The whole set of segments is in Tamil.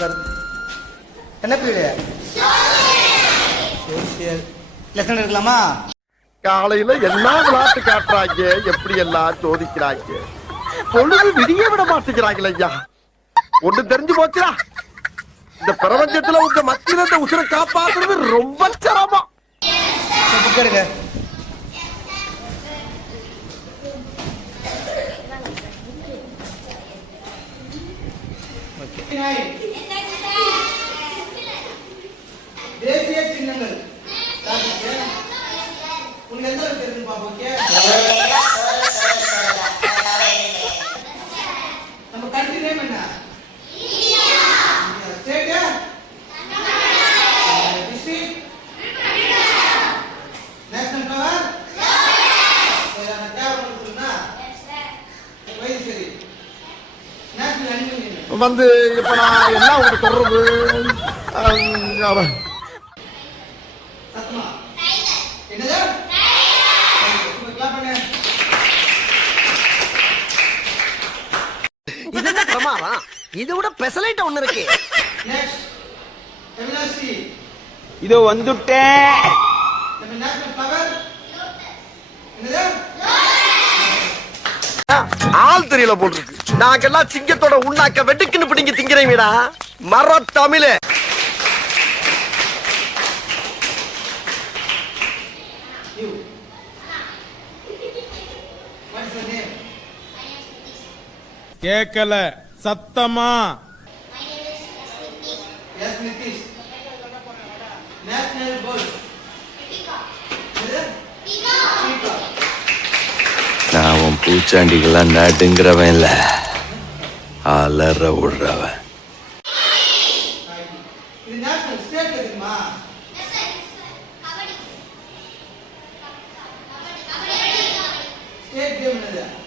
கருத்து என்ன பீரியட் சோசியல் லெசன் எடுக்கலாமா? காலையில எல்லா விளையாட்டு காட்டுறாங்க? எப்படி எல்லாம் சோதிக்கிறாங்க? பொழுது விடிய விட மாட்டேங்கிறாங்களே ஐயா. ஒண்ணு தெரிஞ்சு போச்சுடா. இந்த பிரபஞ்சத்துல உங்க மத்தியில இந்த உசுரை காப்பாத்துறது ரொம்ப தேசிய சின்னங்கள். உனக்கு எந்த அளவுக்கு தெரிஞ்சு பாப்போம் ஓகே? நம்ம கண்ட்ரி நேம் என்ன ஸ்டேட் டிஸ்ட்ரிக்ட் நேஷனல் ஃப்ளவர் சரி நேஷனல் அனிமல் நேம் வந்து இப்ப நான் என்ன உங்களுக்கு சொல்றது இதுதான் பிரமாதம்? இது விட பெசலைட் ஒண்ணு இருக்கு. இதோ வந்துட்டேன் நம்ம நேஷனல் ஃப்ளவர் என்னது தெரியல போட்டுருக்கு நாங்கெல்லாம் சிங்கத்தோட உண்ணாக்க வெட்டுக்குன்னு பிடிங்க திங்கிறீங்கடா மர தமிழே கேட்கல சத்தமா எஸ் நிதிஷ் நேஷனல் பேர்ட் பூச்சாண்டிகள்லாம் நடுங்கிறவன் இல்ல. அலற விடுறவன். இது நேஷனல் ஸ்டேட் தெரியுமா ஸ்டேட் கேம்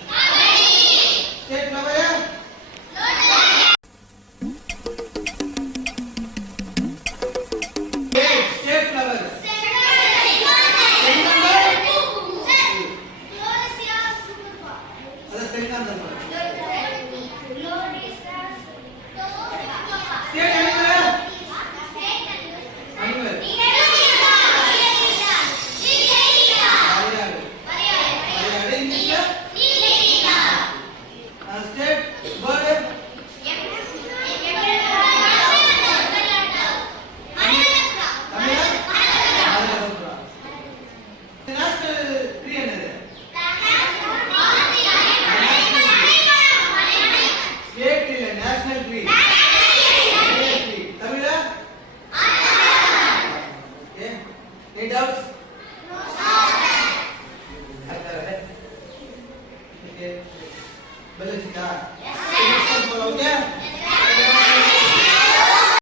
我在黑暗的时 நீ டவுட்ஸ் ஓகே பெல் வச்சுட்டா ஓகே